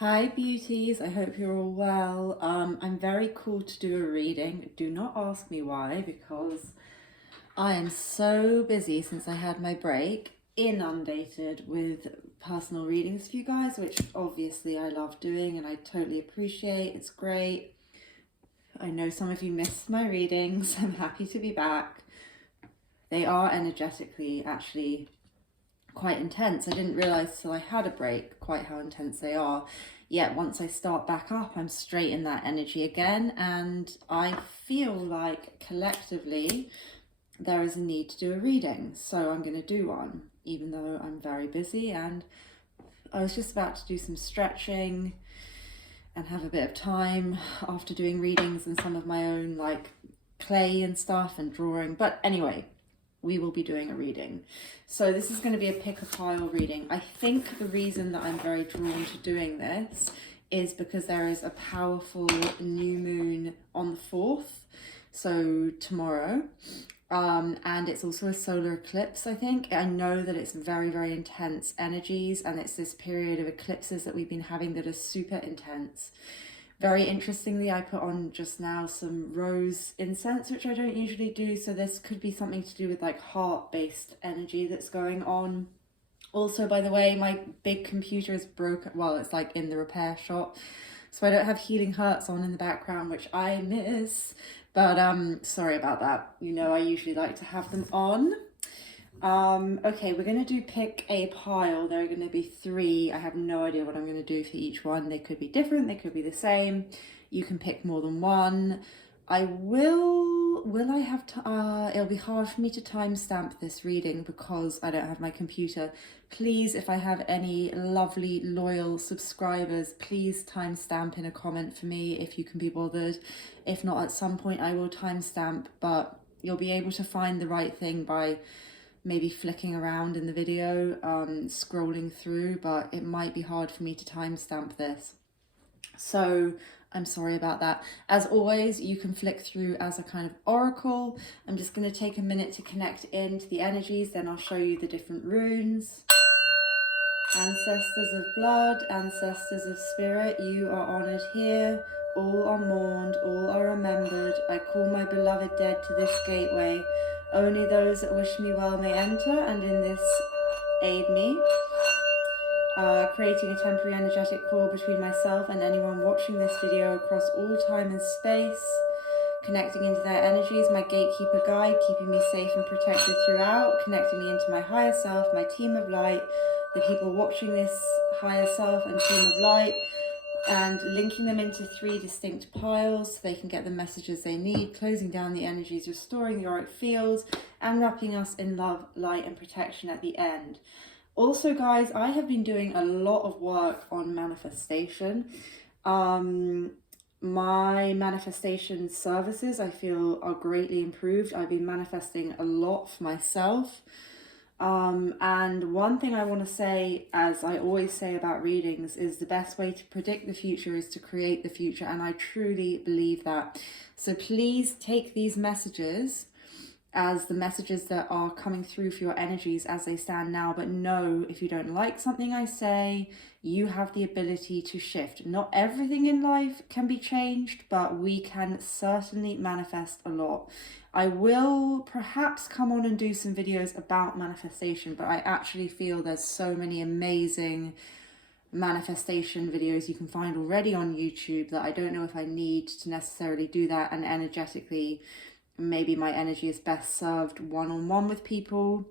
Hi beauties, I hope you're all well. I'm very called to do a reading. Do not ask me why, because I am so busy since I had my break, inundated with personal readings for you guys, which obviously I love doing and I totally appreciate. It's great. I know some of you missed my readings. I'm happy to be back. They are energetically actually quite intense. I didn't realize till I had a break quite how intense they are. Yet once I start back up, I'm straight in that energy again, and I feel like collectively there is a need to do a reading. So I'm going to do one, even though I'm very busy. And I was just about to do some stretching and have a bit of time after doing readings and some of my own like clay and stuff and drawing. But anyway, we will be doing a reading. So this is going to be a pick a pile reading. I think the reason that I'm very drawn to doing this is because there is a powerful new moon on the 4th, so tomorrow, and it's also a solar eclipse. I think I know that it's very, very intense energies, and it's this period of eclipses that we've been having that are super intense. Very interestingly, I put on just now some rose incense, which I don't usually do. So this could be something to do with like heart-based energy that's going on. Also, by the way, my big computer is broken. Well, it's like in the repair shop. So I don't have Healing Hearts on in the background, which I miss. But sorry about that. You know, I usually like to have them on. Okay, we're going to do pick a pile. There are going to be 3. I have no idea what I'm going to do for each one. They could be different, they could be the same. You can pick more than one. Will I have to, it'll be hard for me to timestamp this reading because I don't have my computer. Please, if I have any lovely, loyal subscribers, please timestamp in a comment for me if you can be bothered. If not, at some point I will timestamp, but you'll be able to find the right thing by maybe flicking around in the video, scrolling through, but it might be hard for me to timestamp this. So I'm sorry about that. As always, you can flick through as a kind of oracle. I'm just going to take a minute to connect into the energies, then I'll show you the different runes. Ancestors of blood, ancestors of spirit, you are honoured here. All are mourned, all are remembered. I call my beloved dead to this gateway. Only those that wish me well may enter, and in this aid me. Creating a temporary energetic cord between myself and anyone watching this video across all time and space. Connecting into their energies, my gatekeeper guide, keeping me safe and protected throughout. Connecting me into my higher self, my team of light, the people watching this higher self and team of light, and linking them into 3 distinct piles so they can get the messages they need, closing down the energies, restoring the auric fields, and wrapping us in love, light, and protection at the end. Also, guys, I have been doing a lot of work on manifestation. My manifestation services, I feel, are greatly improved. I've been manifesting a lot for myself. And one thing I want to say, as I always say about readings, is the best way to predict the future is to create the future. And I truly believe that. So please take these messages as the messages that are coming through for your energies as they stand now. But know, if you don't like something I say, you have the ability to shift. Not everything in life can be changed, but we can certainly manifest a lot. I will perhaps come on and do some videos about manifestation, but I actually feel there's so many amazing manifestation videos you can find already on YouTube that I don't know if I need to necessarily do that. And energetically, maybe my energy is best served one-on-one with people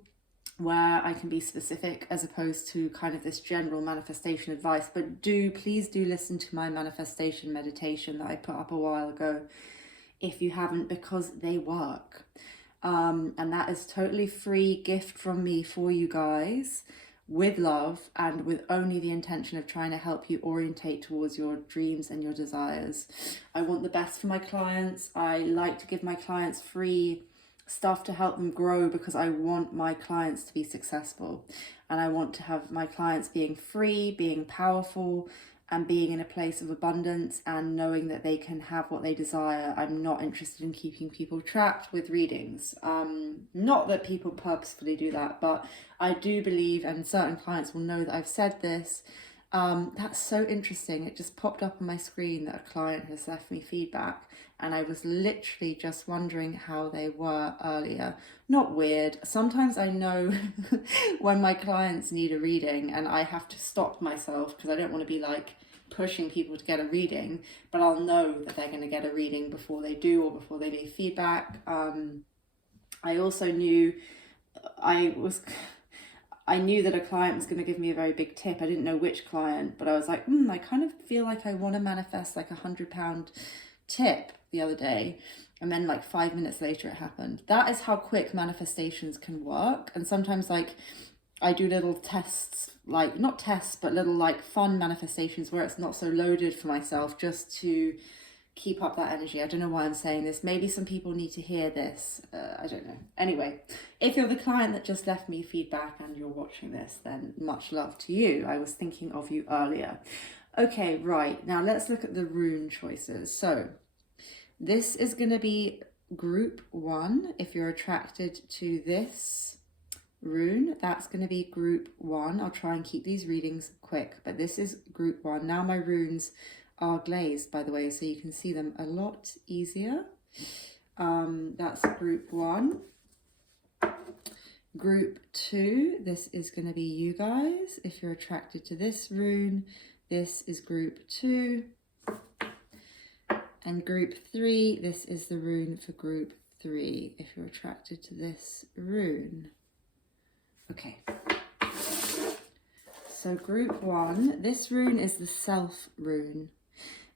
where I can be specific as opposed to kind of this general manifestation advice. But please do listen to my manifestation meditation that I put up a while ago if you haven't, because they work. And that is totally free gift from me for you guys, with love and with only the intention of trying to help you orientate towards your dreams and your desires. I want the best for my clients. I like to give my clients free stuff to help them grow because I want my clients to be successful, and I want to have my clients being free, being powerful, and being in a place of abundance and knowing that they can have what they desire. I'm not interested in keeping people trapped with readings. Not that people purposefully do that, but I do believe, and certain clients will know that I've said this, That's so interesting. It just popped up on my screen that a client has left me feedback, and I was literally just wondering how they were earlier. Not weird. Sometimes I know when my clients need a reading and I have to stop myself because I don't want to be like pushing people to get a reading, but I'll know that they're going to get a reading before they do or before they leave feedback. I also knew I knew that a client was going to give me a very big tip. I didn't know which client, but I was like, I kind of feel like I want to manifest like £100 tip the other day. And then like 5 minutes later it happened. That is how quick manifestations can work. And sometimes like I do little tests, like not tests, but little like fun manifestations where it's not so loaded for myself, just to keep up that energy. I don't know why I'm saying this. Maybe some people need to hear this. I don't know. Anyway, if you're the client that just left me feedback and you're watching this, then much love to you. I was thinking of you earlier. Okay, right. Now let's look at the rune choices. So this is going to be group 1. If you're attracted to this rune, that's going to be group 1. I'll try and keep these readings quick, but this is group 1. Now my runes are glazed, by the way, so you can see them a lot easier. That's group 1. Group 2, this is going to be you guys. If you're attracted to this rune, this is group 2. And group 3, this is the rune for group 3, if you're attracted to this rune. Okay. So group 1, this rune is the self rune.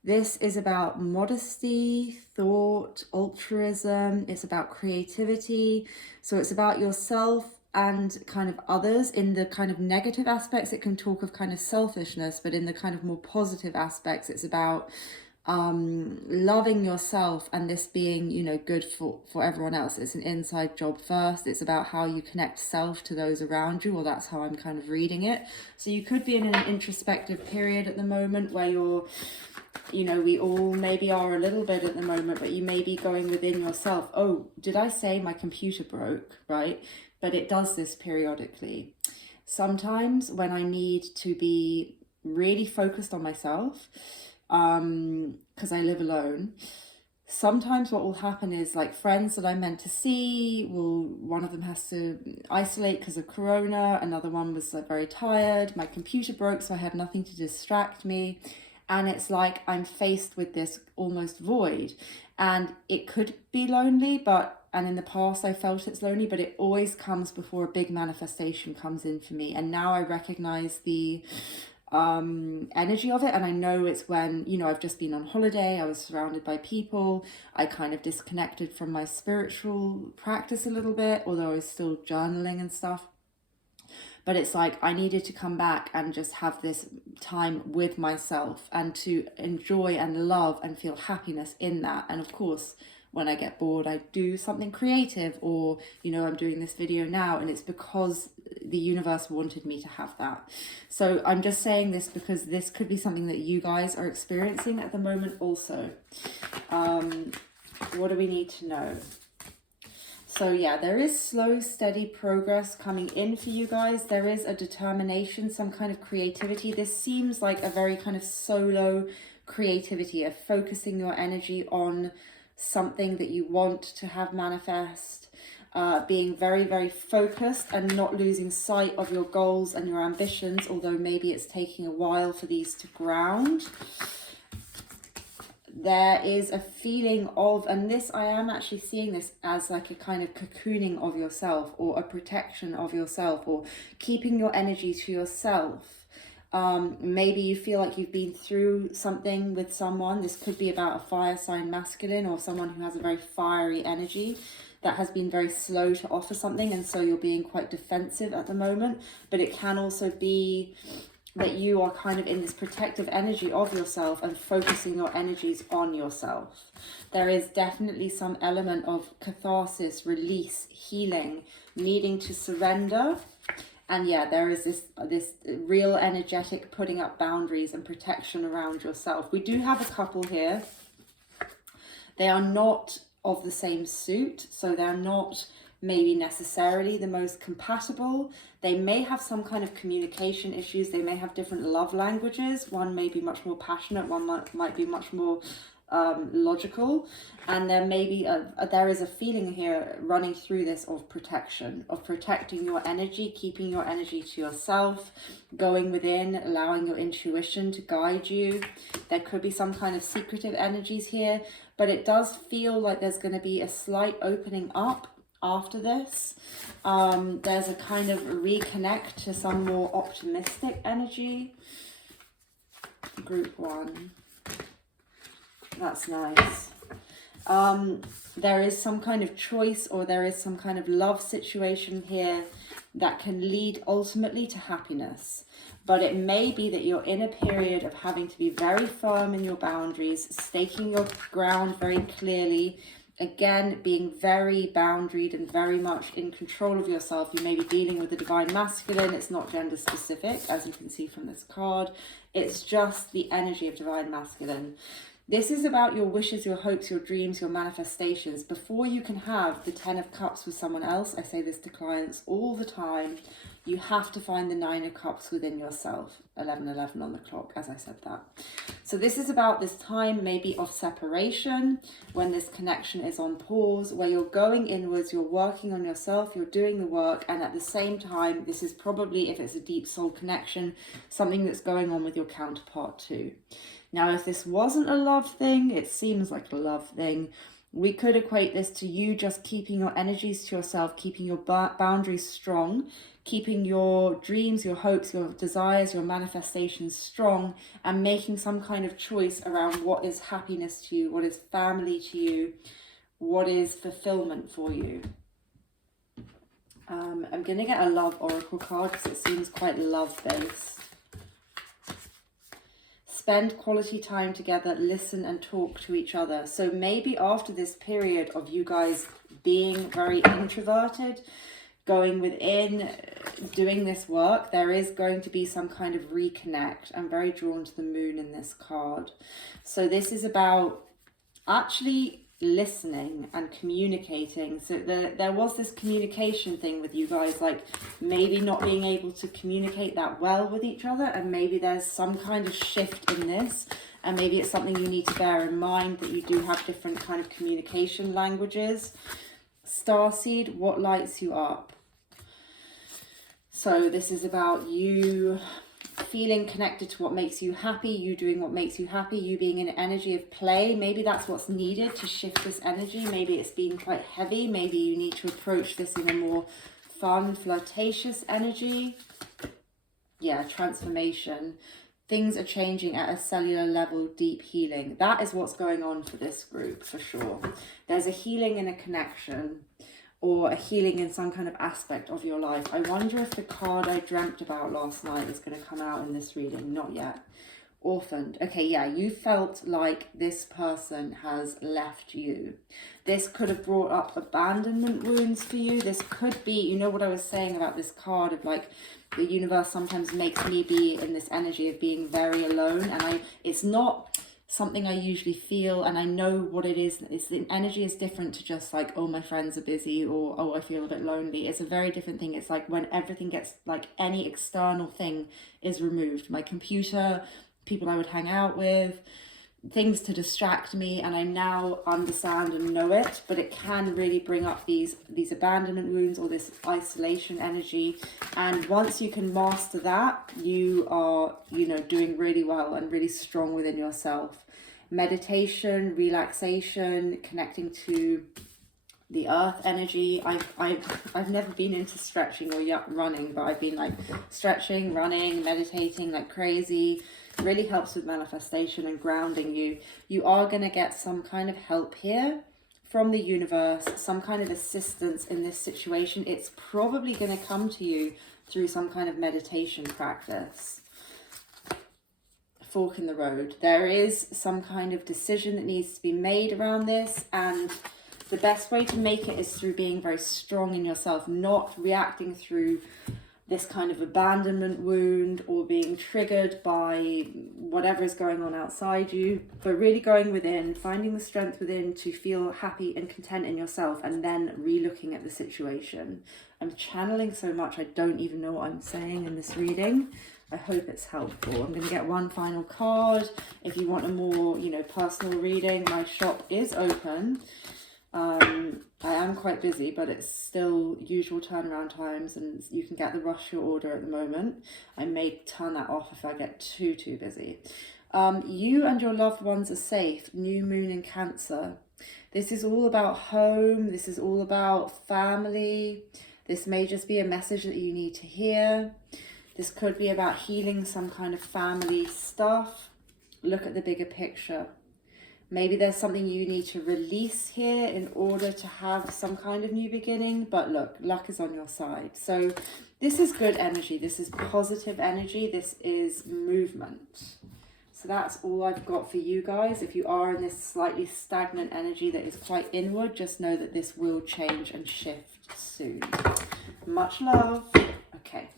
This is about modesty, thought, altruism. It's about creativity. So it's about yourself and kind of others. In the kind of negative aspects, it can talk of kind of selfishness, but in the kind of more positive aspects, it's about loving yourself and this being, you know, good for everyone else. It's an inside job first. It's about how you connect self to those around you, or that's how I'm kind of reading it. So you could be in an introspective period at the moment where you're, you know, we all maybe are a little bit at the moment, but you may be going within yourself. Oh, did I say my computer broke? Right? But it does this periodically. Sometimes when I need to be really focused on myself, because I live alone, sometimes what will happen is like friends that I'm meant to see one of them has to isolate because of corona, another one was like very tired, my computer broke, so I had nothing to distract me, and it's like I'm faced with this almost void, and it could be lonely, and in the past I felt it's lonely, but it always comes before a big manifestation comes in for me. And now I recognize the energy of it, and I know it's when, you know, I've just been on holiday, I was surrounded by people, I kind of disconnected from my spiritual practice a little bit, although I was still journaling and stuff. But it's like I needed to come back and just have this time with myself and to enjoy and love and feel happiness in that. And of course, when I get bored, I do something creative, or, you know, I'm doing this video now, and it's because the universe wanted me to have that. So I'm just saying this because this could be something that you guys are experiencing at the moment also. What do we need to know? So yeah, there is slow, steady progress coming in for you guys. There is a determination, some kind of creativity. This seems like a very kind of solo creativity, of focusing your energy on something that you want to have manifest, being very, very focused and not losing sight of your goals and your ambitions, although maybe it's taking a while for these to ground. There is a feeling of, and this, I am actually seeing this as like a kind of cocooning of yourself, or a protection of yourself, or keeping your energy to yourself. Maybe you feel like you've been through something with someone. This could be about a fire sign masculine, or someone who has a very fiery energy that has been very slow to offer something, and so you're being quite defensive at the moment. But it can also be that you are kind of in this protective energy of yourself and focusing your energies on yourself. There is definitely some element of catharsis, release, healing, needing to surrender. And yeah, there is this real energetic putting up boundaries and protection around yourself. We do have a couple here. They are not of the same suit, so they're not maybe necessarily the most compatible. They may have some kind of communication issues. They may have different love languages. One may be much more passionate, one might be much more logical, and there may be there is a feeling here running through this of protection, of protecting your energy, keeping your energy to yourself, going within, allowing your intuition to guide you. There could be some kind of secretive energies here, but it does feel like there's going to be a slight opening up after this. There's a kind of reconnect to some more optimistic energy. Group 1. That's nice. There is some kind of choice, or there is some kind of love situation here that can lead ultimately to happiness. But it may be that you're in a period of having to be very firm in your boundaries, staking your ground very clearly, again, being very boundaried and very much in control of yourself. You may be dealing with the divine masculine. It's not gender specific, as you can see from this card. It's just the energy of divine masculine. This is about your wishes, your hopes, your dreams, your manifestations. Before you can have the 10 of Cups with someone else, I say this to clients all the time, you have to find the 9 of Cups within yourself. 11:11 on the clock, as I said that. So this is about this time maybe of separation, when this connection is on pause, where you're going inwards, you're working on yourself, you're doing the work, and at the same time, this is probably, if it's a deep soul connection, something that's going on with your counterpart too. Now, if this wasn't a love thing, it seems like a love thing. We could equate this to you just keeping your energies to yourself, keeping your boundaries strong, keeping your dreams, your hopes, your desires, your manifestations strong, and making some kind of choice around what is happiness to you, what is family to you, what is fulfillment for you. I'm going to get a love oracle card because it seems quite love-based. Spend quality time together, listen and talk to each other. So maybe after this period of you guys being very introverted, going within, doing this work, there is going to be some kind of reconnect. I'm very drawn to the moon in this card. So this is about actually listening and communicating. So there was this communication thing with you guys, like maybe not being able to communicate that well with each other, and maybe there's some kind of shift in this, and maybe it's something you need to bear in mind, that you do have different kind of communication languages. Starseed, what lights you up? So this is about you feeling connected to what makes you happy, you doing what makes you happy, you being in an energy of play. Maybe that's what's needed to shift this energy. Maybe it's been quite heavy. Maybe you need to approach this in a more fun, flirtatious energy. Yeah, transformation. Things are changing at a cellular level, deep healing. That is what's going on for this group, for sure. There's a healing and a connection, or a healing in some kind of aspect of your life. I wonder if the card I dreamt about last night is going to come out in this reading. Not yet. Orphaned. Okay, yeah, you felt like this person has left you. This could have brought up abandonment wounds for you. This could be, you know what I was saying about this card of like, the universe sometimes makes me be in this energy of being very alone, and it's not something I usually feel, and I know what it is. It's the energy is different to just like, oh, my friends are busy, or oh, I feel a bit lonely. It's a very different thing. It's like when everything gets, like, any external thing is removed. My computer, people I would hang out with, things to distract me, and I now understand and know it, but it can really bring up these abandonment wounds or this isolation energy. And once you can master that, you are, you know, doing really well and really strong within yourself. Meditation, relaxation, connecting to the earth energy. I've never been into stretching or running, but I've been like stretching, running, meditating like crazy. Really helps with manifestation and grounding you. You are going to get some kind of help here from the universe, some kind of assistance in this situation. It's probably going to come to you through some kind of meditation practice. Fork in the road. There is some kind of decision that needs to be made around this, and the best way to make it is through being very strong in yourself, not reacting through this kind of abandonment wound or being triggered by whatever is going on outside you, but really going within, finding the strength within to feel happy and content in yourself, and then re-looking at the situation. I'm channeling so much I don't even know what I'm saying in this reading. I hope it's helpful. I'm going to get one final card. If you want a more, you know, personal reading, my shop is open. I am quite busy, but it's still usual turnaround times, and you can get the rush your order at the moment. I may turn that off if I get too busy. You and your loved ones are safe. New moon in Cancer. This is all about home. This is all about family. This may just be a message that you need to hear. This could be about healing some kind of family stuff. Look at the bigger picture. Maybe there's something you need to release here in order to have some kind of new beginning. But look, luck is on your side. So this is good energy. This is positive energy. This is movement. So that's all I've got for you guys. If you are in this slightly stagnant energy that is quite inward, just know that this will change and shift soon. Much love. Okay.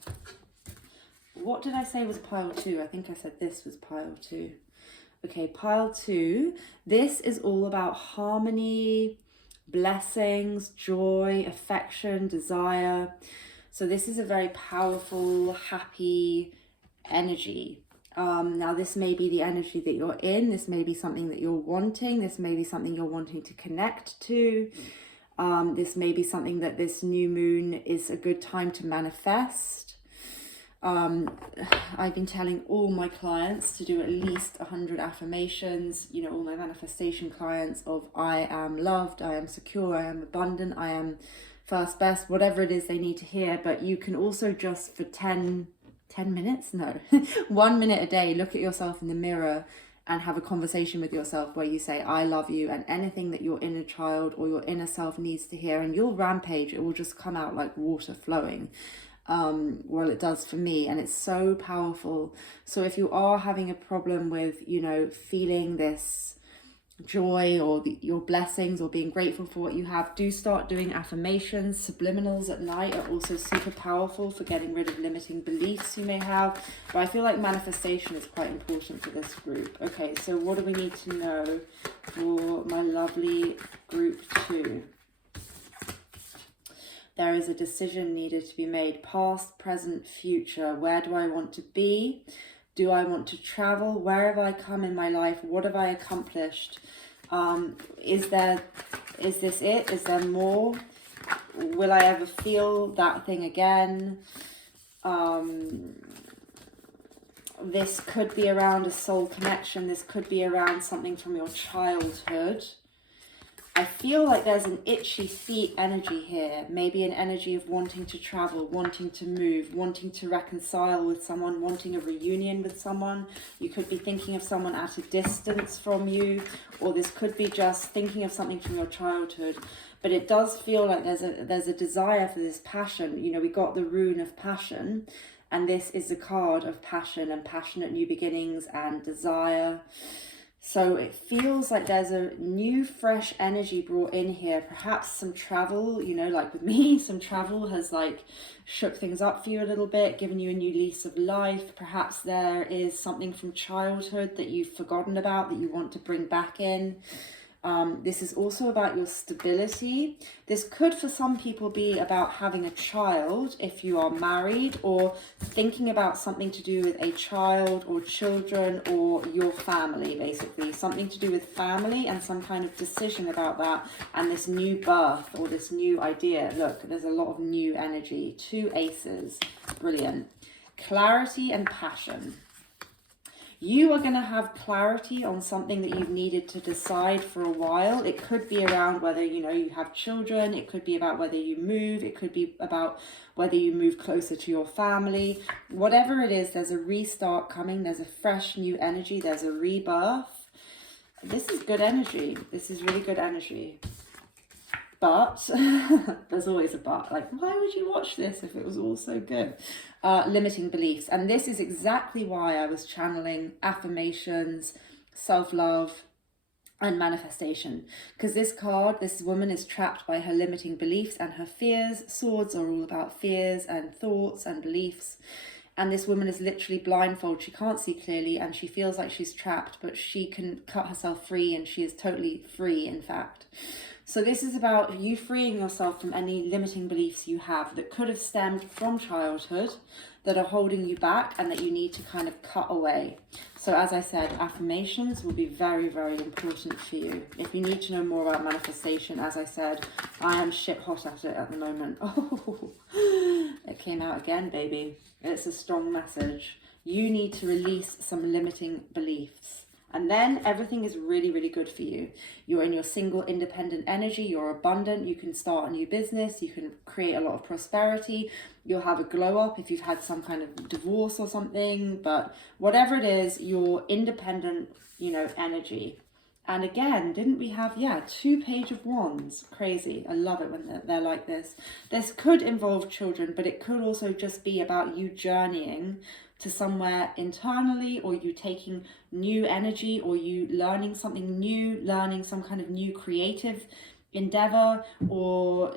What did I say was pile 2? I think I said this was pile 2. Okay, pile 2. This is all about harmony, blessings, joy, affection, desire. So this is a very powerful, happy energy. Now this may be the energy that you're in. This may be something that you're wanting. This may be something you're wanting to connect to. This may be something that this new moon is a good time to manifest. I've been telling all my clients to do at least 100 affirmations, you know, all my manifestation clients, of I am loved, I am secure, I am abundant, I am first best, whatever it is they need to hear. But you can also just for 10 minutes, no, 1 minute a day, look at yourself in the mirror and have a conversation with yourself where you say, I love you, and anything that your inner child or your inner self needs to hear, and you'll rampage. It will just come out like water flowing. Well, it does for me, and it's so powerful. So if you are having a problem with, you know, feeling this joy or your blessings or being grateful for what you have, do start doing affirmations. Subliminals at night are also super powerful for getting rid of limiting beliefs you may have. But I feel like manifestation is quite important for this group. Okay, so what do we need to know for my lovely group 2? There is a decision needed to be made. Past, present, future. Where do I want to be? Do I want to travel? Where have I come in my life? What have I accomplished? Is this it? Is there more? Will I ever feel that thing again? This could be around a soul connection. This could be around something from your childhood. I feel like there's an itchy feet energy here, maybe an energy of wanting to travel, wanting to move, wanting to reconcile with someone, wanting a reunion with someone. You could be thinking of someone at a distance from you, or this could be just thinking of something from your childhood. But it does feel like there's a desire for this passion. You know, we got the rune of passion, and this is a card of passion and passionate new beginnings and desire. So it feels like there's a new, fresh energy brought in here. Perhaps some travel, you know, like with me, some travel has like shook things up for you a little bit, given you a new lease of life. Perhaps there is something from childhood that you've forgotten about that you want to bring back in. This is also about your stability. This could for some people be about having a child if you are married, or thinking about something to do with a child or children or your family, basically. Something to do with family and some kind of decision about that, and this new birth or this new idea. Look, there's a lot of new energy. 2 aces. Brilliant. Clarity and passion. You are going to have clarity on something that you've needed to decide for a while. It could be around whether, you know, you have children. It could be about whether you move. It could be about whether you move closer to your family. Whatever it is, there's a restart coming. There's a fresh new energy. There's a rebirth. This is good energy. This is really good energy. But there's always a but. Like, why would you watch this if it was all so good? Limiting beliefs. And this is exactly why I was channeling affirmations, self-love, and manifestation. Because this card, this woman is trapped by her limiting beliefs and her fears. Swords are all about fears and thoughts and beliefs. And this woman is literally blindfolded. She can't see clearly and she feels like she's trapped, but she can cut herself free, and she is totally free, in fact. So this is about you freeing yourself from any limiting beliefs you have that could have stemmed from childhood, that are holding you back and that you need to kind of cut away. So as I said, affirmations will be very, very important for you. If you need to know more about manifestation, as I said, I am shit hot at it at the moment. Oh, it came out again, baby. It's a strong message. You need to release some limiting beliefs. And then everything is really, really good for you. You're in your single independent energy. You're abundant. You can start a new business. You can create a lot of prosperity. You'll have a glow up if you've had some kind of divorce or something. But whatever it is, you're independent, energy. And again, didn't we have, 2 Page of Wands? Crazy. I love it when they're like this. This could involve children, but it could also just be about you journeying to somewhere internally, or you taking new energy, or you learning something new, learning some kind of new creative endeavor, or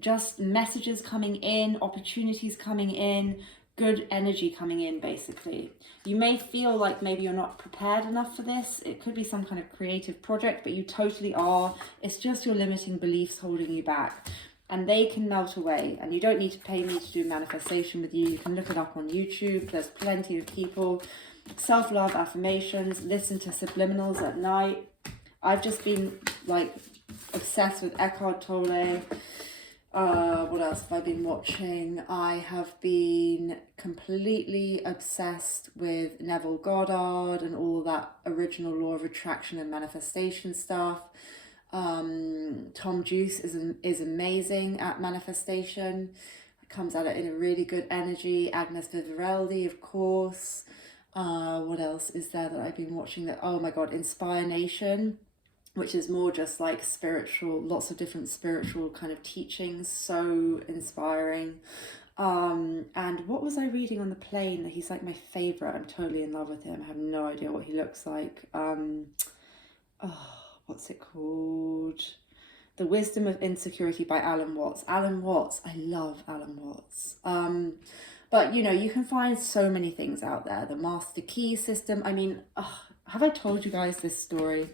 just messages coming in, opportunities coming in, good energy coming in, basically. You may feel like maybe you're not prepared enough for this. It could be some kind of creative project, but you totally are. It's just your limiting beliefs holding you back. And they can melt away. And you don't need to pay me to do manifestation with you. You can look it up on YouTube. There's plenty of people. Self-love affirmations. Listen to subliminals at night. I've just been obsessed with Eckhart Tolle. What else have I been watching? I have been completely obsessed with Neville Goddard and all that original law of attraction and manifestation stuff. Tom Juice is amazing at manifestation. Comes at it in a really good energy. Agnes Vivereldi, of course. What else is there that I've been watching? Oh my god, Inspire Nation, which is more just like spiritual, lots of different spiritual kind of teachings. So inspiring. And what was I reading on the plane? He's like my favorite. I'm totally in love with him. I have no idea what he looks like. What's it called? The Wisdom of Insecurity by Alan Watts. Alan Watts, I love Alan Watts. But you can find so many things out there. The Master Key System. I mean, have I told you guys this story?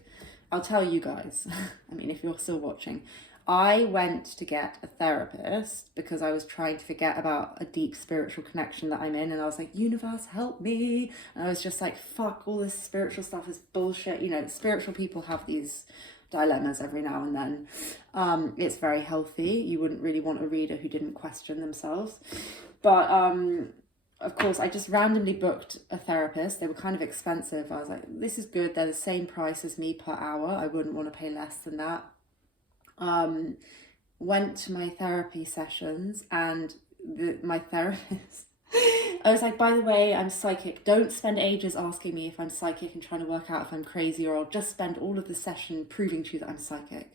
I'll tell you guys. I mean, if you're still watching. I went to get a therapist because I was trying to forget about a deep spiritual connection that I'm in, and I was like, universe, help me. And I was just like, fuck, all this spiritual stuff is bullshit. Spiritual people have these dilemmas every now and then. It's very healthy. You wouldn't really want a reader who didn't question themselves. But of course, I just randomly booked a therapist. They were kind of expensive. I was like, this is good. They're the same price as me per hour. I wouldn't want to pay less than that. Went to my therapy sessions, and my therapist, I was like, by the way, I'm psychic. Don't spend ages asking me if I'm psychic and trying to work out if I'm crazy, or I'll just spend all of the session proving to you that I'm psychic.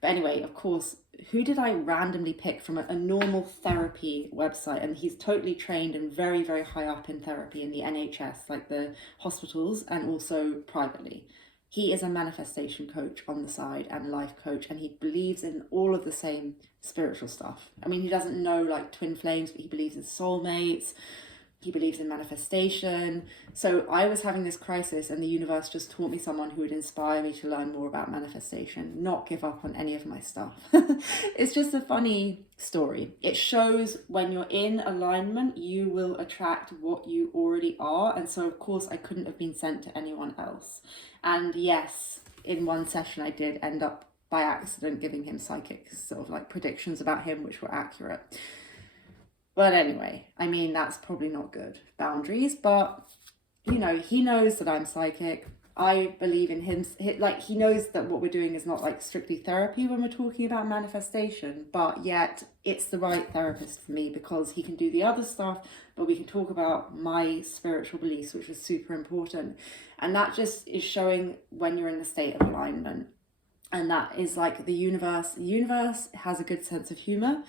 But anyway, of course, who did I randomly pick from a normal therapy website? And he's totally trained and very, very high up in therapy in the NHS, like the hospitals, and also privately. He is a manifestation coach on the side and life coach, and he believes in all of the same spiritual stuff. I mean, he doesn't know like twin flames, but he believes in soulmates. He believes in manifestation. So I was having this crisis, and the universe just taught me someone who would inspire me to learn more about manifestation, not give up on any of my stuff. It's just a funny story. It shows when you're in alignment, you will attract what you already are. And so, of course, I couldn't have been sent to anyone else. And yes, in one session, I did end up by accident giving him psychic sort of like predictions about him, which were accurate. But anyway, I mean, that's probably not good. Boundaries, but, he knows that I'm psychic. I believe in him. Like, he knows that what we're doing is not like strictly therapy when we're talking about manifestation, but yet it's the right therapist for me because he can do the other stuff, but we can talk about my spiritual beliefs, which is super important. And that just is showing when you're in the state of alignment. And that is like the universe. The universe has a good sense of humor.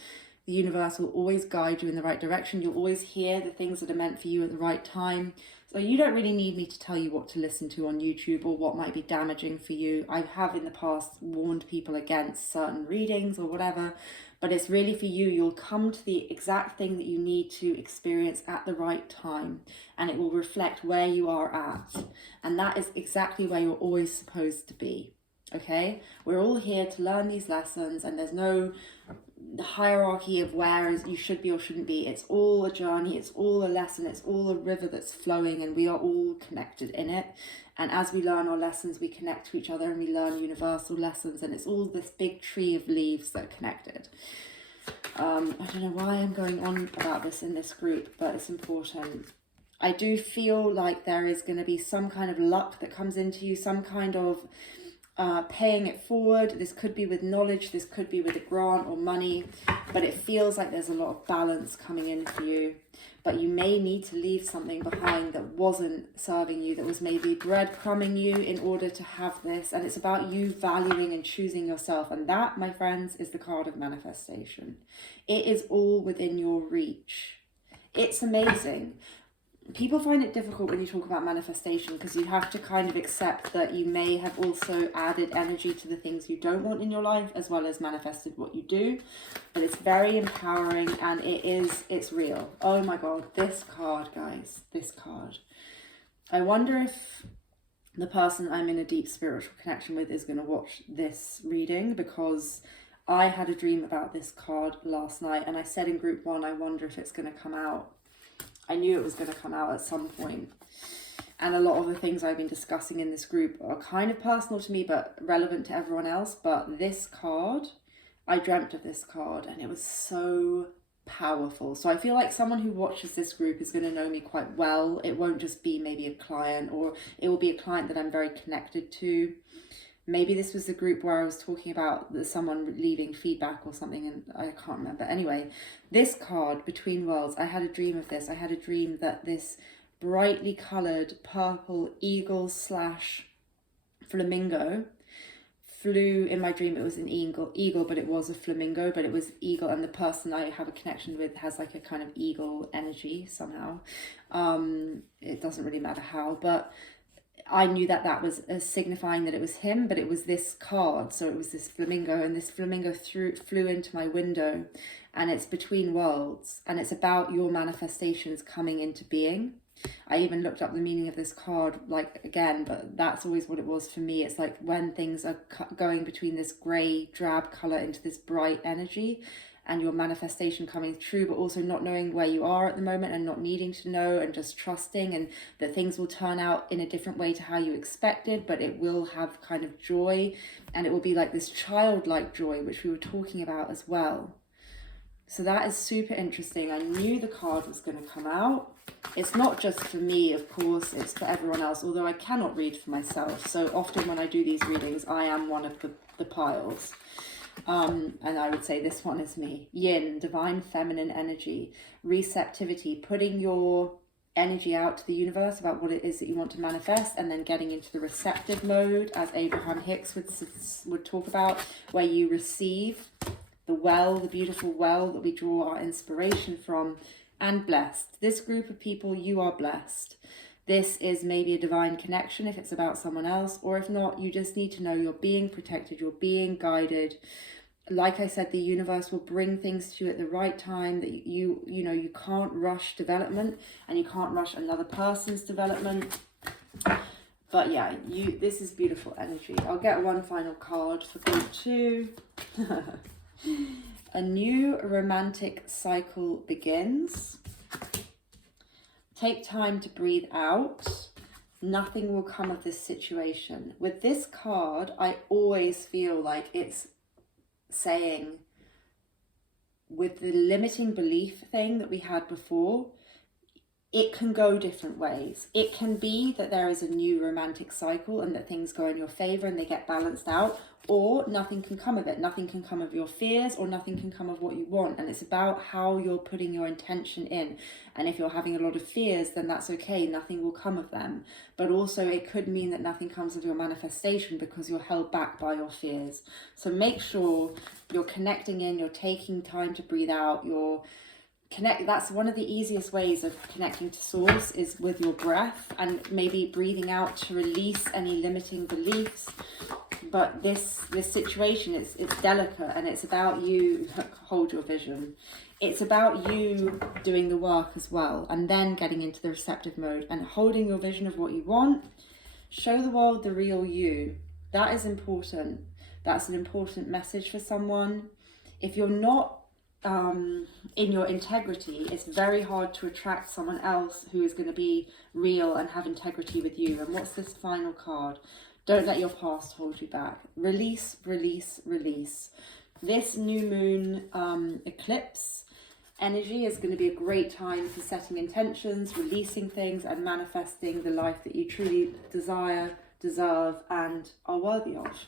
The universe will always guide you in the right direction. You'll always hear the things that are meant for you at the right time. So you don't really need me to tell you what to listen to on YouTube or what might be damaging for you. I have in the past warned people against certain readings or whatever, but it's really for you. You'll come to the exact thing that you need to experience at the right time, and it will reflect where you are at. And that is exactly where you're always supposed to be. Okay? We're all here to learn these lessons, and there's no hierarchy of where you should be or shouldn't be. It's all a journey, it's all a lesson, it's all a river that's flowing, and we are all connected in it. And as we learn our lessons, we connect to each other and we learn universal lessons, and it's all this big tree of leaves that are connected. I don't know why I'm going on about this in this group, but it's important. I do feel like there is going to be some kind of luck that comes into you, some kind of paying it forward. This could be with knowledge, this could be with a grant or money, but it feels like there's a lot of balance coming in for you. But you may need to leave something behind that wasn't serving you, that was maybe breadcrumbing you in order to have this. And it's about you valuing and choosing yourself. And that, my friends, is the card of manifestation. It is all within your reach. It's amazing. People find it difficult when you talk about manifestation because you have to kind of accept that you may have also added energy to the things you don't want in your life as well as manifested what you do. But it's very empowering, and it's real. Oh my God, this card, guys, this card. I wonder if the person I'm in a deep spiritual connection with is going to watch this reading, because I had a dream about this card last night, and I said in group 1, I wonder if it's going to come out. I knew it was going to come out at some point. And a lot of the things I've been discussing in this group are kind of personal to me, but relevant to everyone else. But this card, I dreamt of this card, and it was so powerful. So I feel like someone who watches this group is going to know me quite well. It won't just be maybe a client, or it will be a client that I'm very connected to. Maybe this was the group where I was talking about someone leaving feedback or something, and I can't remember. Anyway, this card, Between Worlds, I had a dream of this. I had a dream that this brightly coloured purple eagle / flamingo flew in my dream. It was an eagle, but it was a flamingo, but it was eagle, and the person I have a connection with has like a kind of eagle energy somehow. It doesn't really matter how, but I knew that that was signifying that it was him, but it was this card. So it was this flamingo, and this flamingo flew into my window, and it's Between Worlds, and it's about your manifestations coming into being. I even looked up the meaning of this card, like, again, but that's always what it was for me. It's like when things are going between this grey drab colour into this bright energy, and your manifestation coming true, but also not knowing where you are at the moment and not needing to know, and just trusting, and that things will turn out in a different way to how you expected, but it will have kind of joy, and it will be like this childlike joy, which we were talking about as well. So that is super interesting. I knew the card was going to come out. It's not just for me, of course, it's for everyone else, although I cannot read for myself. So often when I do these readings, I am one of the piles. And I would say this one is me. Yin, divine feminine energy, receptivity, putting your energy out to the universe about what it is that you want to manifest, and then getting into the receptive mode, as Abraham Hicks would talk about, where you receive the well, the beautiful well that we draw our inspiration from, and blessed. This group of people, you are blessed. This is maybe a divine connection if it's about someone else, or if not, you just need to know you're being protected, you're being guided. Like I said, the universe will bring things to you at the right time, that you know, you can't rush development, and you can't rush another person's development. But yeah, this is beautiful energy. I'll get one final card for group 2. A new romantic cycle begins. Take time to breathe out. Nothing will come of this situation. With this card, I always feel like it's saying, with the limiting belief thing that we had before, it can go different ways. It can be that there is a new romantic cycle and that things go in your favor and they get balanced out, or nothing can come of it. Nothing can come of your fears, or nothing can come of what you want. And it's about how you're putting your intention in. And if you're having a lot of fears, then that's okay. Nothing will come of them. But also it could mean that nothing comes of your manifestation because you're held back by your fears. So make sure you're connecting in, you're taking time to breathe out, you're connect. That's one of the easiest ways of connecting to source, is with your breath, and maybe breathing out to release any limiting beliefs. But this situation, it's delicate, and it's about you. Hold your vision. It's about you doing the work as well, and then getting into the receptive mode and holding your vision of what you want. Show the world the real you. That is important. That's an important message for someone. If you're not in your integrity, it's very hard to attract someone else who is going to be real and have integrity with you. And what's this final card? Don't let your past hold you back. Release, release, release. This new moon eclipse energy is going to be a great time for setting intentions, releasing things, and manifesting the life that you truly desire, deserve, and are worthy of.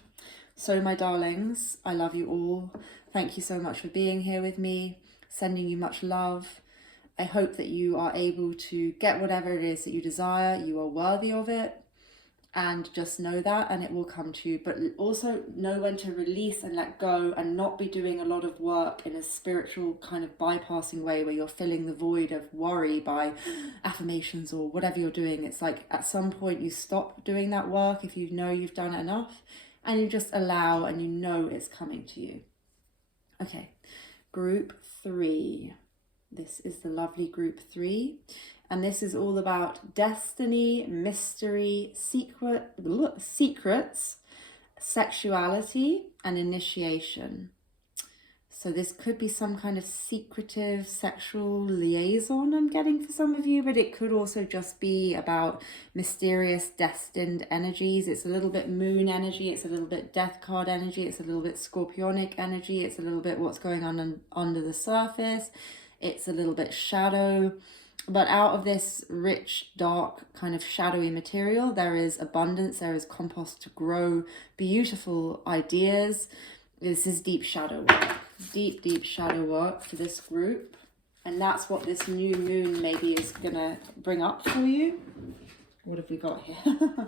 So my darlings, I love you all. Thank you so much for being here with me, sending you much love. I hope that you are able to get whatever it is that you desire. You are worthy of it. And just know that, and it will come to you. But also know when to release and let go, and not be doing a lot of work in a spiritual kind of bypassing way where you're filling the void of worry by affirmations or whatever you're doing. It's like at some point you stop doing that work if you know you've done enough, and you just allow, and you know it's coming to you. Okay, group 3. This is the lovely group 3. And this is all about destiny, mystery, secrets, sexuality, and initiation. So this could be some kind of secretive sexual liaison I'm getting for some of you, but it could also just be about mysterious destined energies. It's a little bit moon energy, it's a little bit death card energy, it's a little bit scorpionic energy, it's a little bit what's going on under the surface, it's a little bit shadow. But out of this rich, dark, kind of shadowy material, there is abundance, there is compost to grow beautiful ideas. This is deep shadow work, deep shadow work for this group. And that's what this new moon maybe is going to bring up for you. What have we got here?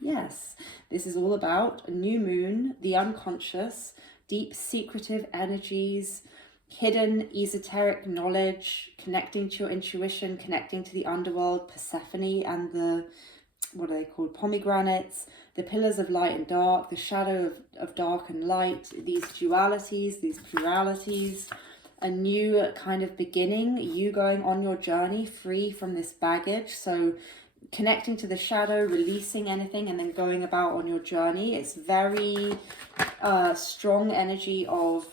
Yes, this is all about a new moon, the unconscious, deep secretive energies, hidden esoteric knowledge, connecting to your intuition, connecting to the underworld, Persephone and the, what are they called, pomegranates, the pillars of light and dark, the shadow of dark and light, these dualities, these pluralities, a new kind of beginning, you going on your journey free from this baggage. So connecting to the shadow, releasing anything, and then going about on your journey. It's very strong energy of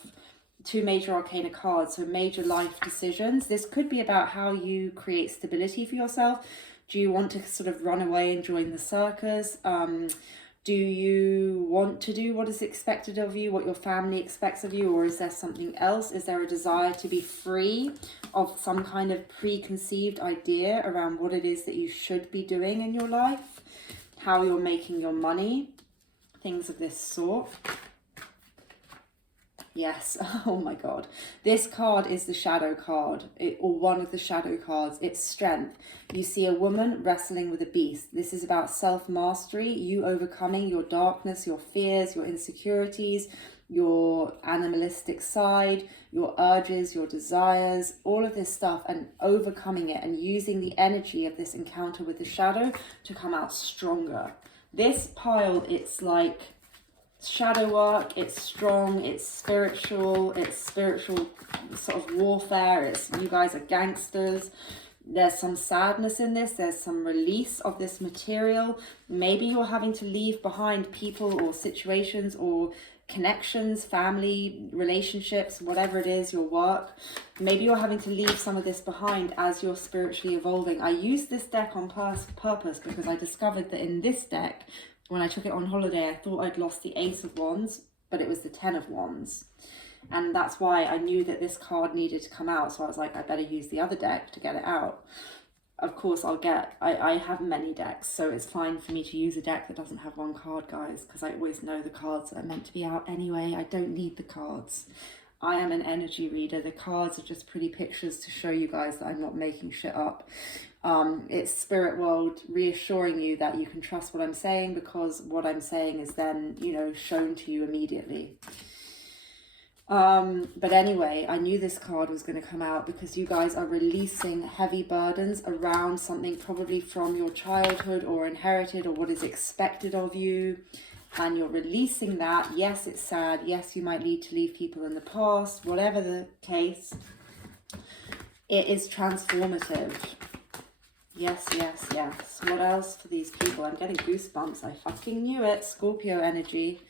2 major arcana cards, so major life decisions. This could be about how you create stability for yourself. Do you want to sort of run away and join the circus? Do you want to do what is expected of you, what your family expects of you, or is there something else? Is there a desire to be free of some kind of preconceived idea around what it is that you should be doing in your life, how you're making your money, things of this sort? Yes, oh my God. This card is the shadow card, or one of the shadow cards. It's strength. You see a woman wrestling with a beast. This is about self-mastery, you overcoming your darkness, your fears, your insecurities, your animalistic side, your urges, your desires, all of this stuff, and overcoming it and using the energy of this encounter with the shadow to come out stronger. This pile, it's like shadow work, it's strong, it's spiritual sort of warfare. It's, you guys are gangsters. There's some sadness in this, there's some release of this material. Maybe you're having to leave behind people or situations or connections, family, relationships, whatever it is, your work. Maybe you're having to leave some of this behind as you're spiritually evolving. I used this deck on purpose because I discovered that in this deck, when I took it on holiday, I thought I'd lost the Ace of Wands, but it was the 10 of Wands. And that's why I knew that this card needed to come out. So I was like, I better use the other deck to get it out. Of course, I have many decks, so it's fine for me to use a deck that doesn't have one card, guys, because I always know the cards are meant to be out anyway. I don't need the cards. I am an energy reader. The cards are just pretty pictures to show you guys that I'm not making shit up. It's spirit world reassuring you that you can trust what I'm saying, because what I'm saying is then, you know, shown to you immediately. But anyway, I knew this card was going to come out because you guys are releasing heavy burdens around something probably from your childhood or inherited or what is expected of you. And you're releasing that. Yes, it's sad. Yes, you might need to leave people in the past. Whatever the case, it is transformative. Yes, yes, yes. What else for these people? I'm getting goosebumps. I fucking knew it. Scorpio energy.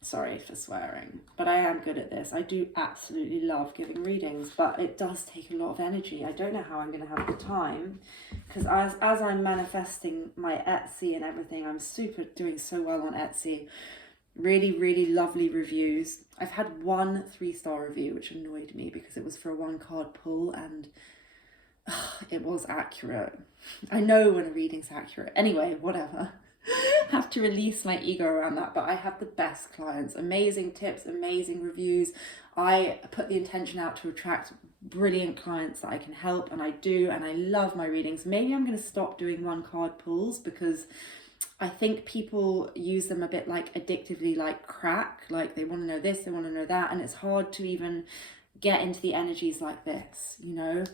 Sorry for swearing, but I am good at this. I do absolutely love giving readings, but it does take a lot of energy. I don't know how I'm going to have the time, because as I'm manifesting my Etsy and everything, I'm doing so well on Etsy. Really, really lovely reviews. I've had 1 3-star review, which annoyed me because it was for a 1-card pull and it was accurate. I know when a reading's accurate. Anyway, whatever. Have to release my ego around that, but I have the best clients, amazing tips, amazing reviews. I put the intention out to attract brilliant clients that I can help, and I do, and I love my readings. Maybe I'm going to stop doing 1-card pulls because I think people use them a bit like addictively, like crack, like they want to know this, they want to know that, and it's hard to even get into the energies like this, you know.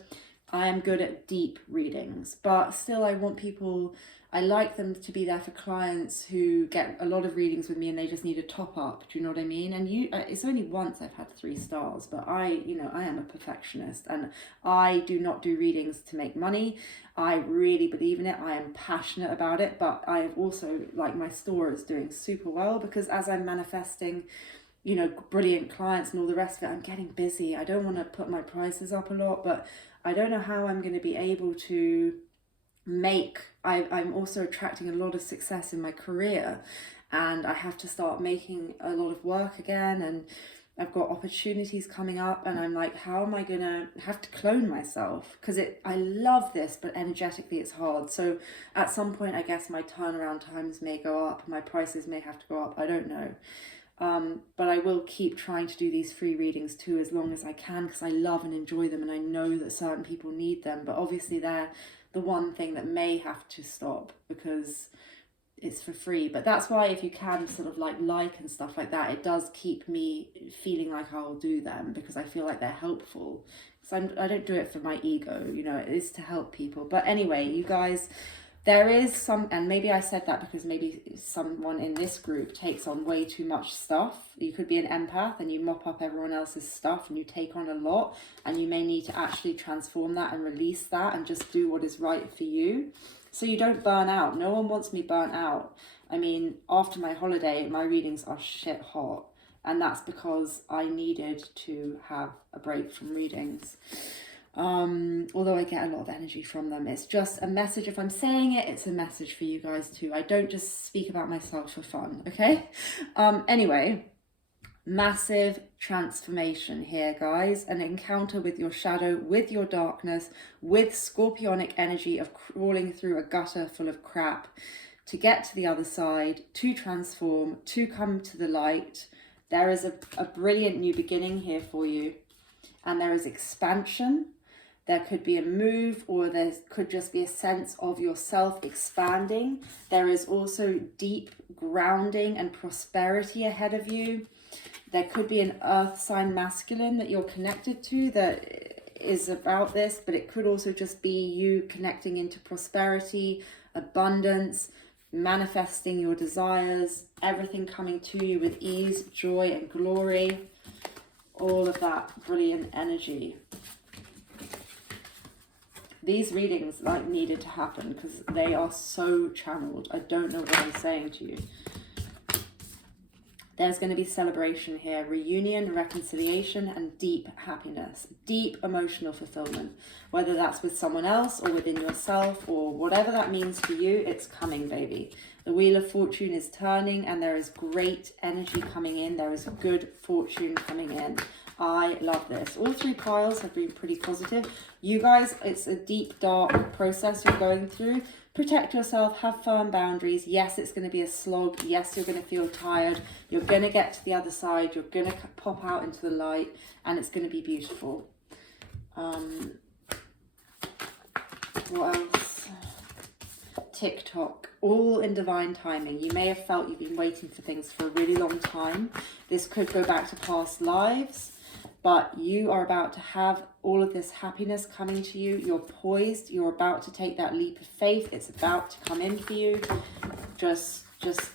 I am good at deep readings, but still I want people, I like them to be there for clients who get a lot of readings with me and they just need a top up. Do you know what I mean? And it's only once I've had 3 stars, but I am a perfectionist and I do not do readings to make money. I really believe in it. I am passionate about it, but I've also, like, my store is doing super well because as I'm manifesting, you know, brilliant clients and all the rest of it, I'm getting busy. I don't want to put my prices up a lot, but I don't know how I'm going to be able to I'm also attracting a lot of success in my career, and I have to start making a lot of work again, and I've got opportunities coming up, and I'm like, how am I going to have to clone myself? Because I love this, but energetically it's hard. So at some point, I guess my turnaround times may go up, my prices may have to go up, I don't know. But I will keep trying to do these free readings too as long as I can because I love and enjoy them and I know that certain people need them, but obviously they're the one thing that may have to stop because it's for free. But that's why if you can sort of like and stuff like that, it does keep me feeling like I'll do them because I feel like they're helpful. So I don't do it for my ego, you know, it is to help people. But anyway, you guys, there is some, and maybe I said that because maybe someone in this group takes on way too much stuff. You could be an empath and you mop up everyone else's stuff and you take on a lot, and you may need to actually transform that and release that and just do what is right for you so you don't burn out. No one wants me burnt out. I mean, after my holiday, my readings are shit hot, and that's because I needed to have a break from readings. Although I get a lot of energy from them. It's just a message. If I'm saying it, it's a message for you guys too. I don't just speak about myself for fun, okay? Anyway, massive transformation here, guys. An encounter with your shadow, with your darkness, with scorpionic energy of crawling through a gutter full of crap to get to the other side, to transform, to come to the light. There is a brilliant new beginning here for you. And there is expansion. There could be a move, or there could just be a sense of yourself expanding. There is also deep grounding and prosperity ahead of you. There could be an earth sign masculine that you're connected to that is about this, but it could also just be you connecting into prosperity, abundance, manifesting your desires, everything coming to you with ease, joy, and glory. All of that brilliant energy. These readings needed to happen because they are so channeled. I don't know what I'm saying to you. There's going to be celebration here, reunion, reconciliation, and deep happiness, deep emotional fulfillment. Whether that's with someone else or within yourself or whatever that means for you, it's coming, baby. The Wheel of Fortune is turning and there is great energy coming in. There is good fortune coming in. I love this. All 3 piles have been pretty positive. You guys, it's a deep, dark process you're going through. Protect yourself, have firm boundaries. Yes, it's going to be a slog. Yes, you're going to feel tired. You're going to get to the other side. You're going to pop out into the light and it's going to be beautiful. What else? TikTok, all in divine timing. You may have felt you've been waiting for things for a really long time. This could go back to past lives. but you are about to have all of this happiness coming to you. You're poised. You're about to take that leap of faith. It's about to come in for you. Just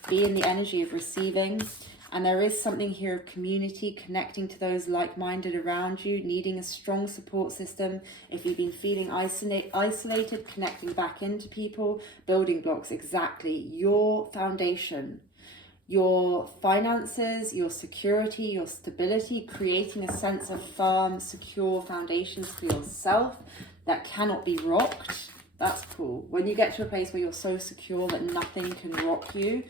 be in the energy of receiving. And there is something here of community, connecting to those like-minded around you, needing a strong support system. If you've been feeling isolated, connecting back into people, building blocks, exactly. Your foundation, your finances, your security, your stability, creating a sense of firm, secure foundations for yourself that cannot be rocked. That's cool. When you get to a place where you're so secure that nothing can rock you,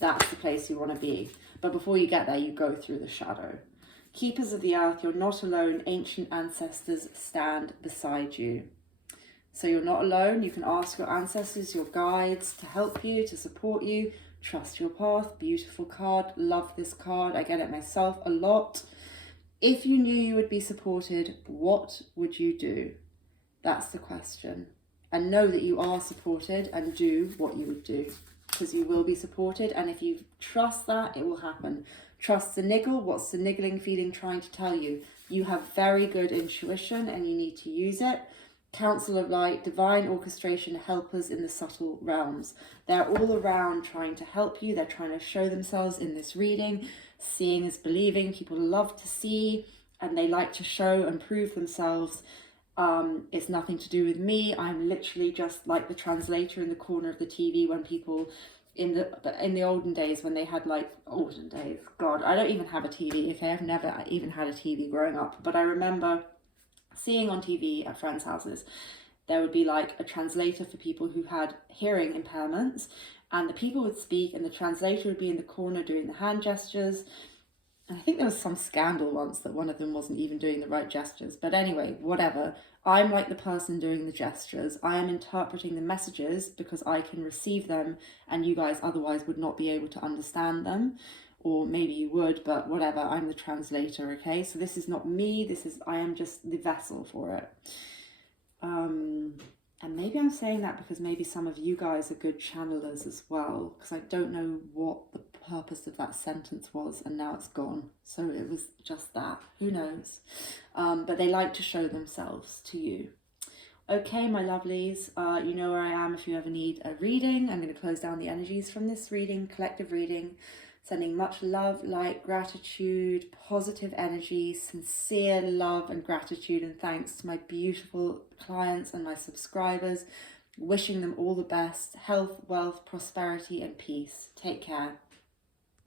that's the place you want to be. But before you get there, you go through the shadow. Keepers of the earth, you're not alone. Ancient ancestors stand beside you. So you're not alone. You can ask your ancestors, your guides, to help you, to support you. Trust your path. Beautiful card. Love this card. I get it myself a lot. If you knew you would be supported, what would you do? That's the question. And know that you are supported and do what you would do, because you will be supported. And if you trust that, it will happen. Trust the niggle. What's the niggling feeling trying to tell you? You have very good intuition and you need to use it. Council of Light, divine orchestration, helpers in the subtle realms. They're all around trying to help you. They're trying to show themselves in this reading. Seeing is believing. People love to see and they like to show and prove themselves. It's nothing to do with me. I'm literally just like the translator in the corner of the TV when people in the olden days, when they had olden days, God, I don't even have a TV. Okay, I've never even had a TV growing up, but I remember seeing on TV at friends' houses, there would be like a translator for people who had hearing impairments, and the people would speak and the translator would be in the corner doing the hand gestures. And I think there was some scandal once that one of them wasn't even doing the right gestures. But anyway, whatever. I'm like the person doing the gestures. I am interpreting the messages because I can receive them and you guys otherwise would not be able to understand them. Or maybe you would, but whatever. I'm the translator, okay? So this is not me. I am just the vessel for it. And maybe I'm saying that because maybe some of you guys are good channelers as well, because I don't know what the purpose of that sentence was and now it's gone. So it was just that. Who knows? But they like to show themselves to you. Okay, my lovelies, you know where I am if you ever need a reading. I'm going to close down the energies from this reading, collective reading. Sending much love, light, gratitude, positive energy, sincere love and gratitude and thanks to my beautiful clients and my subscribers. Wishing them all the best, health, wealth, prosperity and peace. Take care.